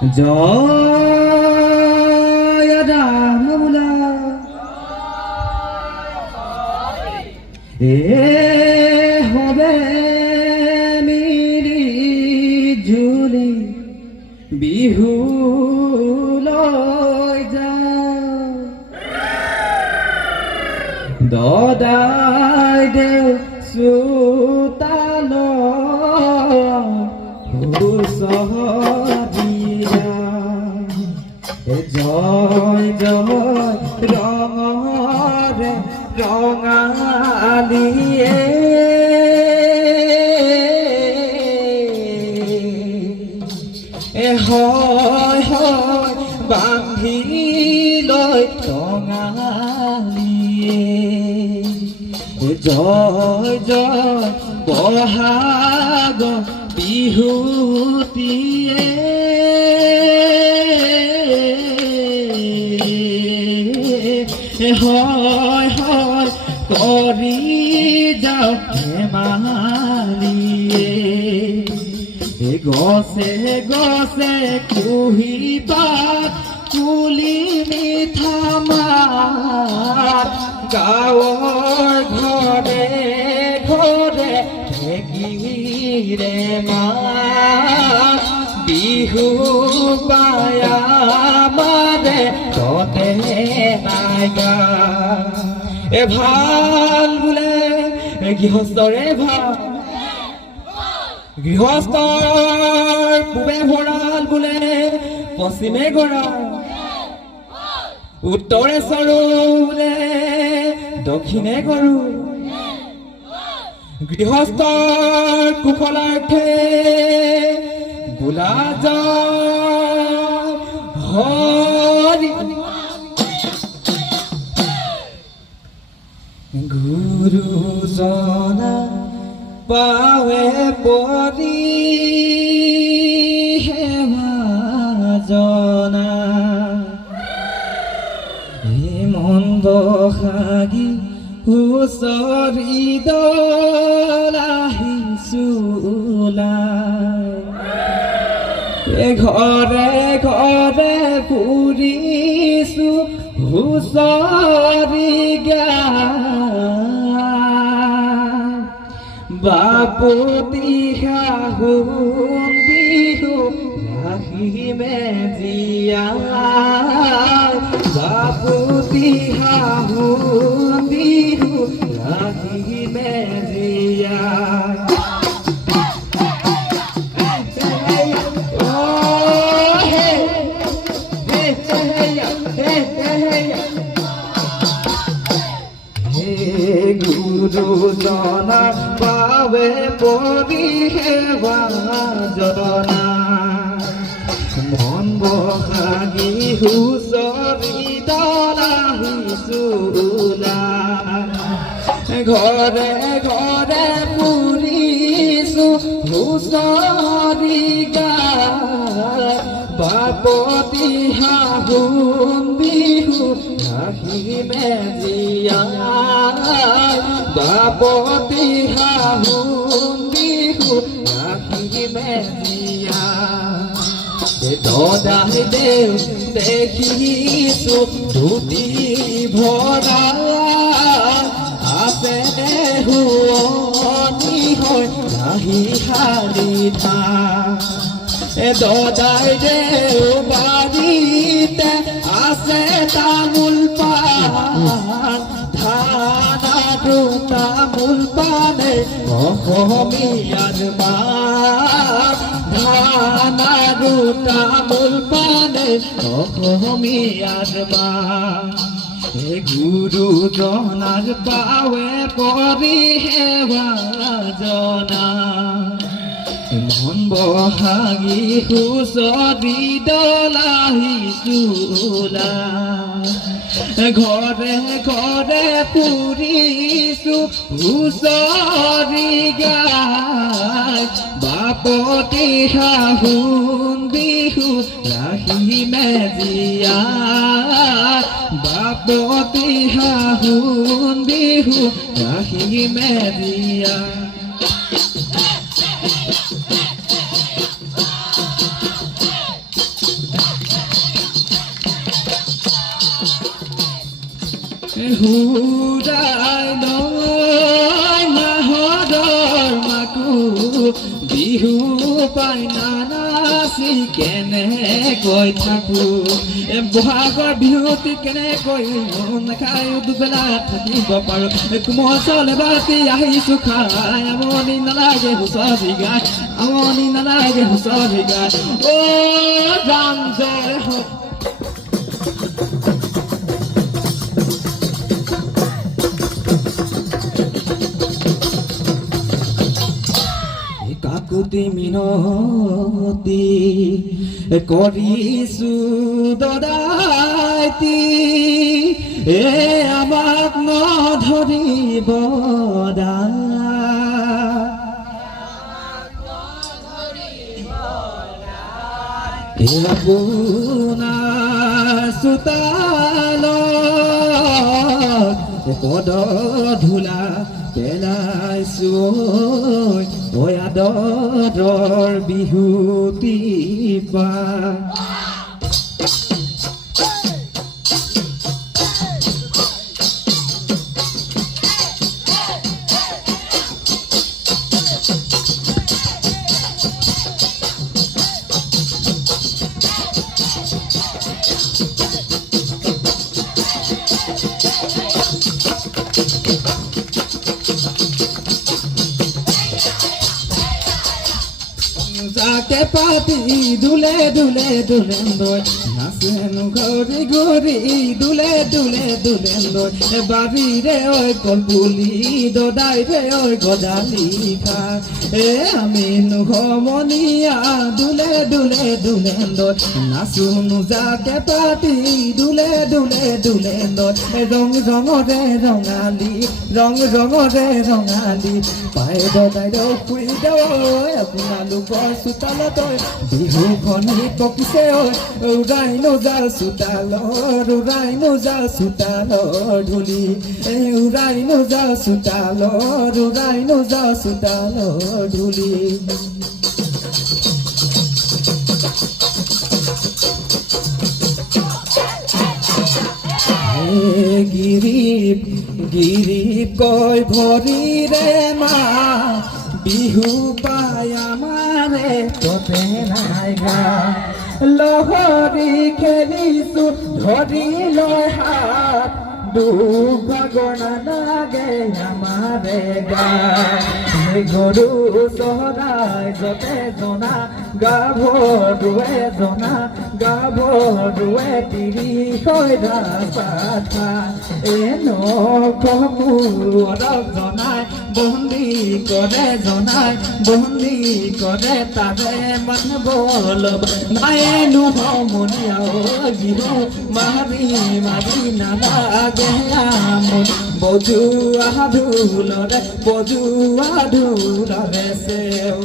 জয় রাম বুলা এ হবে মিলি ঝুলি বিহু লৈ যা দদাই দেউ চোতাল হুঁচৰিয়া জয় জয় ৰঙৰে ৰঙালীয়ে হয় হয় বান্ধি লৈ টঙালীয়ে জয় জয় বহাগ বিহুতিয়ে হয় হয় কৰি যাওঁ ধেমালিয়ে গছে গছে কুহি পাত কুলি মিঠা মাত গাঁৱৰ ঘৰে ঘৰে ঢেঁকীৰে মাত বিহু পায়া মানে ততে নাই গা এ ভাল বোলে গৃহস্থৰে ভাল গৃহস্থৰ পূবে ভঁৰাল বোলে পশ্চিমে গঁৰাল উত্তৰে চৰু বোলে দক্ষিণে গৰু গৃহস্থৰ কুশলাৰ্থে বোলা যায় হৰি গুৰুজনা পাৱে পৰি হেমাজনা মন বহাগি হুঁচৰি দল আহিছোলাই ঘৰে ঘৰে ফুৰিছো হুঁচৰি গাই বাপতি শাহুন বিহু ৰাখিমে জীয়াই বাপতি শাহুন বিহু ৰাখিমে জীয়াই গুৰুজনা পাৱে পৰি সেৱাজনা মন বহাগি হুঁচৰি দল আহিছোলাই ঘৰে ঘৰে ফুৰিছো হুঁচৰি গাই বাপতি শাহুন বিহু ৰাখিমে জীয়াই বাপতি শাহুন বিহু ৰাখিমে জীয়াই দদাই দেউ দেখিছো ধুতি ভৰা আছে শুৱনি হৈ ৰাহি শালি ধান দদাই দেউ বাৰীতে আছে তামোল পাণ ধান আৰু তামোল পাণে অসমীয়াৰ মান ধান আৰু তামোল পাণে অসমীয়াৰ মান গুৰুজনাৰ পাৱে পৰি সেৱাজনা মন বহাগি হুঁচৰি দল আহিছোলাই ঘৰে ঘৰে ফুৰিছো হুঁচৰি গাই বাপতি শাহুন বিহু ৰাখিমে জীয়াই বাপতি শাহুন বিহু ৰাখিমে জীয়াই হুৰাই লয় মাহৰৰ মাকো বিহু পাই নানাচি কেনেকৈ থাকো বহাগৰ বিহুতি কেনেকৈ মন খাই দুবেলা থাকিব পাৰো কোমল চাউল বাতি আহিছো খাই আমনি নালাগে হুঁচৰি গাই আমনি নালাগে হুঁচৰি গাই অ ৰাম জয় হওক কাকুতি মিনতি কৰিছো দদাইতি আমাক নধৰিব আপোনাৰ চোতালত পদ ধূলা পেলাইছো আদৰৰ বিহুতি পা যাকে পাতি দুলে দুলে দুলেন্দৈ নাচেনো ঘৰি ঘৰি দুলে দুলে দুলেন্দৈ বাৰীৰে ঐ কলপুলি দদাইৰে ঐ গজালি খা আমি নুঘমনীয়া দুলে দুলে দুলেন্দৈ নাচোনো যাকে পাতি দুলে দুলে দুলেন্দৈ ৰং ৰঙৰে ৰঙালী ৰং ৰঙৰে ৰঙালী পাই দদাই ফুৰি দেৱ আপোনালোকৰ চোতালত বিহুখন পকিছে উৰাই নোযাওঁ চোতালৰ উৰাই নোযাওঁ চোতালৰ ধূলি উৰাই নোযাওঁ চোতালৰ উৰাই নোযাওঁ চোতালৰ ধূলি গিৰিপ গিৰিপ কৈ ভৰিৰে মা বিহু পাই আমাৰে কতে নাই গা লহৰি খেলিছো ধৰি লৈ হাত দুখ ভাগৰ নালাগে আমাৰে গা গৰু চহৰাই যতে জনা গাভৰুৱে জনা গাভৰুৱে তিৰি সৈৰা পাঠা নকমূৰক জনাই বন্দী কৰে জনাই বন্দী কৰে তাৰে মানুহ বলব নাইনো সমনীয়া বিহু মাৰি মাৰি নালাগে আমোদ বজোৱা ঢোলৰে বজোৱা ঢোলৰে চেও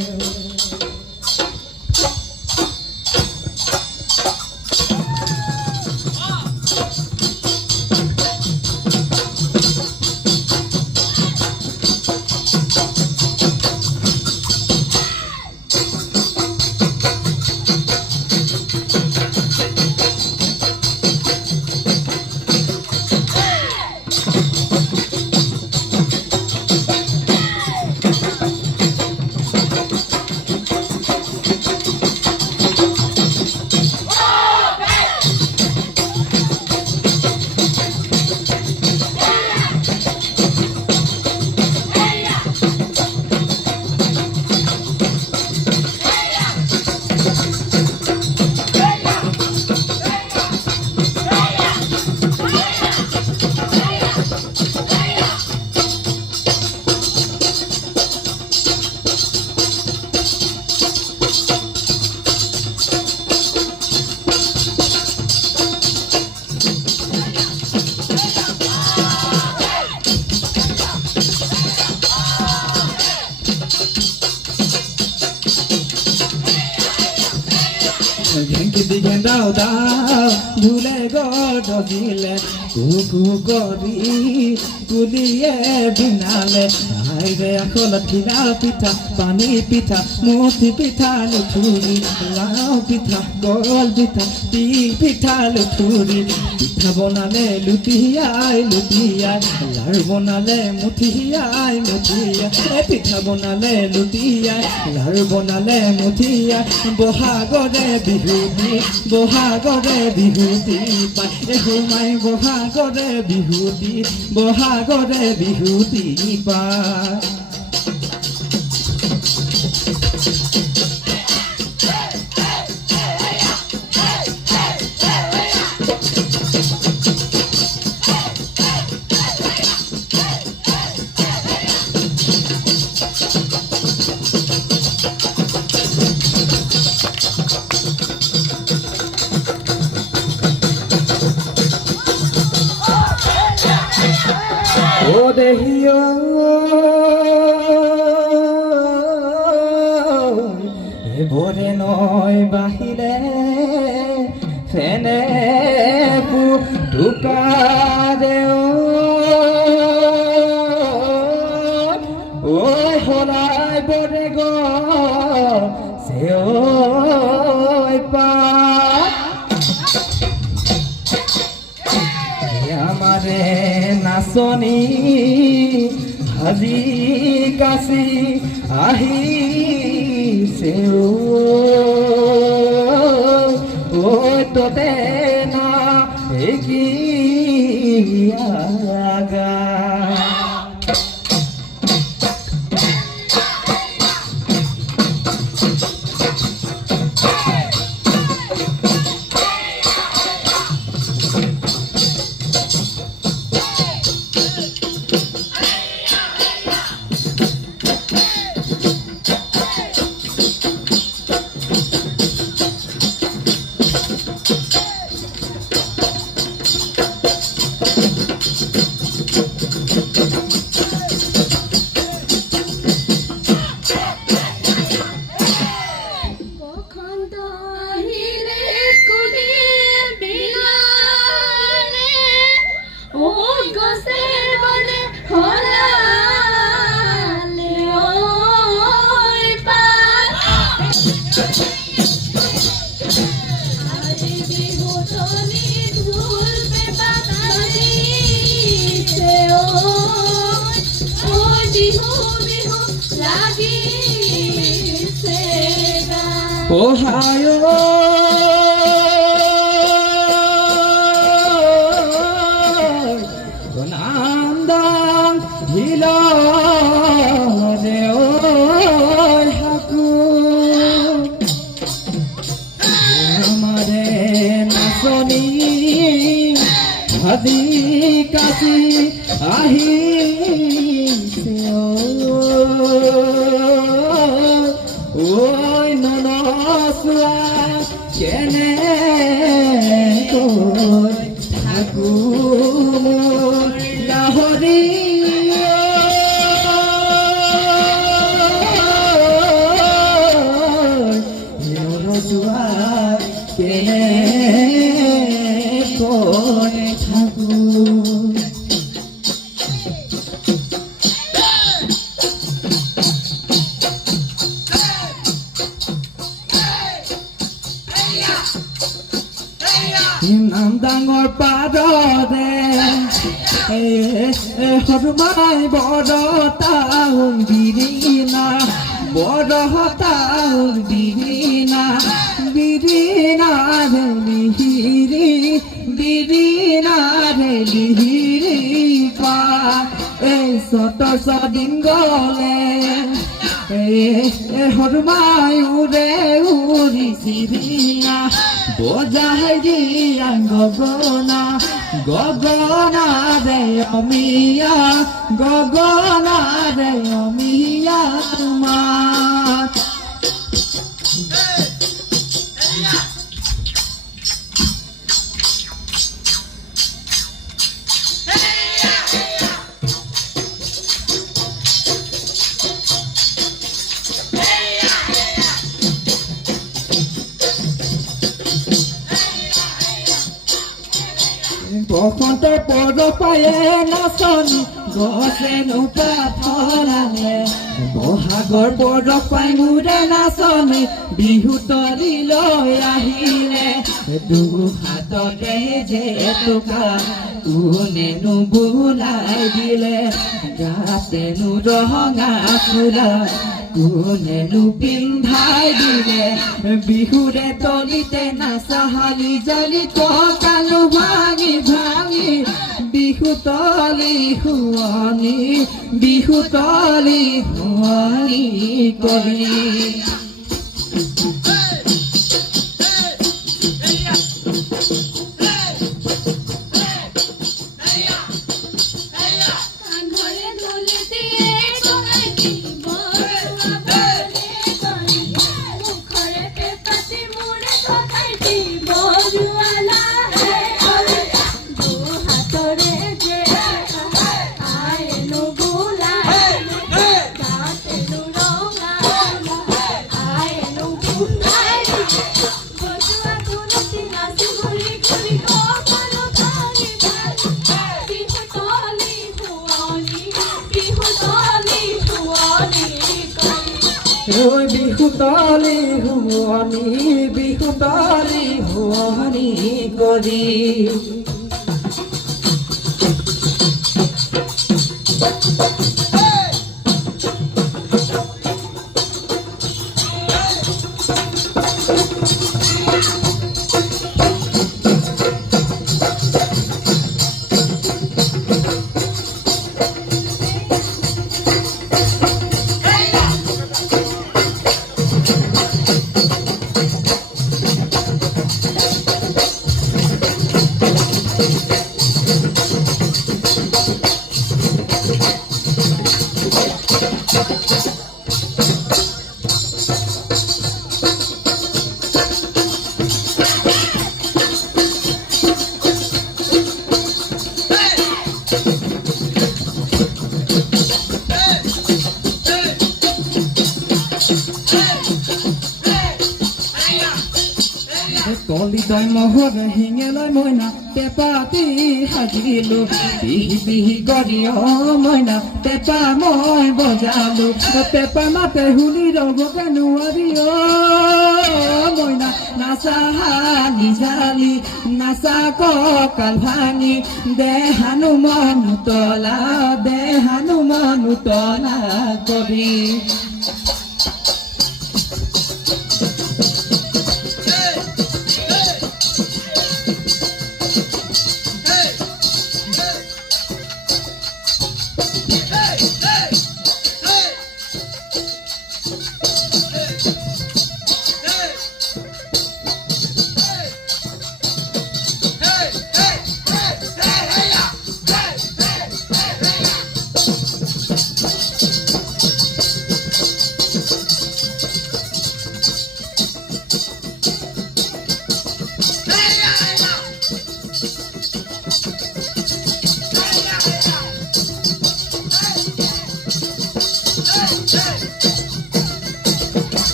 ঘেঁকি দিঘে দাও দাও ঝুলে গড দিলে কুকু করি কুলিয়ে বিনালে আইরে আকল ঢিলা পিঠা পানি পিঠা মুঠি পিঠা লুঠুরি লাউ পিঠা কল পিঠা তিল পিঠা লুঠুরি পিঠা বনালে লুটিয়াই লুটিয়াই লাড়ু বনালে মুঠিয়াই মুঠিয়াই পিঠা বনালে লুটিয়াই লাড়ু বনালে মুঠিয়াই বহাগৰে বিহুতি বহাগৰে বিহুতি পাই সোমাই বহাগৰে বিহুতি পাই ও দেহিও ভোরে নয় বাহিরে ফেনে ঢুকারে ও হলাই বরে গ সে পা আমারে নাচনি হাজি কাশি আহিছে ও তোতে না কি আগা Ohio Nandang Hila de Haku Amare Nasoni Hadi Kasi Ahi Oi nonosua kene koi aku lahori nonosua kene koi aku Nandangor padode hormai bodo taun birina bodo taun birina birina lihiri birina lihiri pa soto sodingole hormai ure uri sirina bojai dia gogona gogona de omiya gogona de omiya ma বসন্ত পদ পায়ে নাচনি গছেনো পাথৰালে বহাগৰ পদ পাই মোৰে নাচনি বিহু তলিলৈ আহিলে দুহাততে জেতুকা কোনেনো বোলাই দিলে গাতেনো ৰঙা ফুলা কোনেনো পিন্ধাই দিলে বিহুৰে তলিতে নাচা হালি জালি কঁকালো ভাঙি ভাঙি বিহু তলি শুৱনি বিহু তলি শুৱনি কলি ঐ বিহু তলি শুৱনি কৰি তলিদয় মহৰ শিঙেলৈ মইনা পেপাতি সাজিলো বিহি বিহি কৰি মইনা পেপা মই বজালো পেপা মাতে শুনি ৰ'বকে নোৱাৰি মইনা নাচা হালি জালি নাচা কঁকাল ভাঙি দেহানো মন উতলা কৰি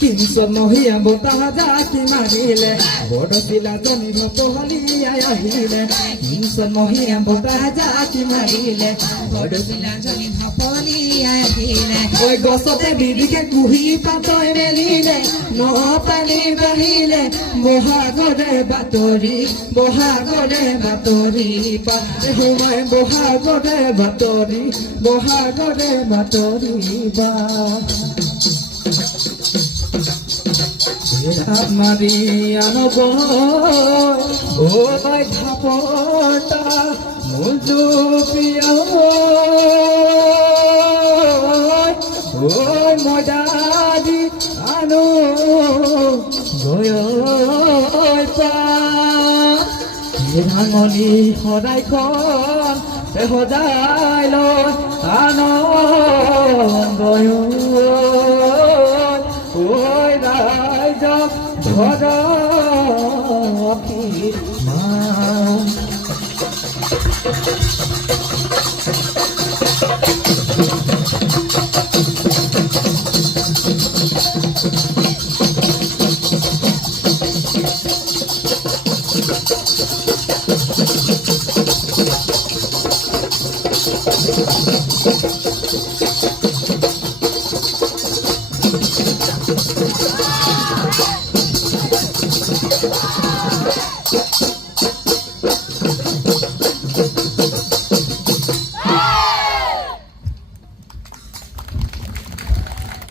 কিংচত মহিয়া বতাহ জাকি মাৰিলে বৰশিলা জনী পহলিয়াই আহিলে কিংচত মহিয়া বতাহ জাকি মাৰিলে বৰশিলা জনী পহলিয়াই আহিলে ঐ গছতে বিৰিকে কুহি পাতই মেলিলে নপানী বাঢ়িলে বহাগৰে বাতৰি পাতে সোমাই বহাগৰে বাতৰি বা Maria no boy, oh my tapota, Mujupia, oh my daddy, I know, boy, ৰাঙনি সদায়খন সদায় লৈ আনন্দয় ঐ ৰাইজ ধৰতি মা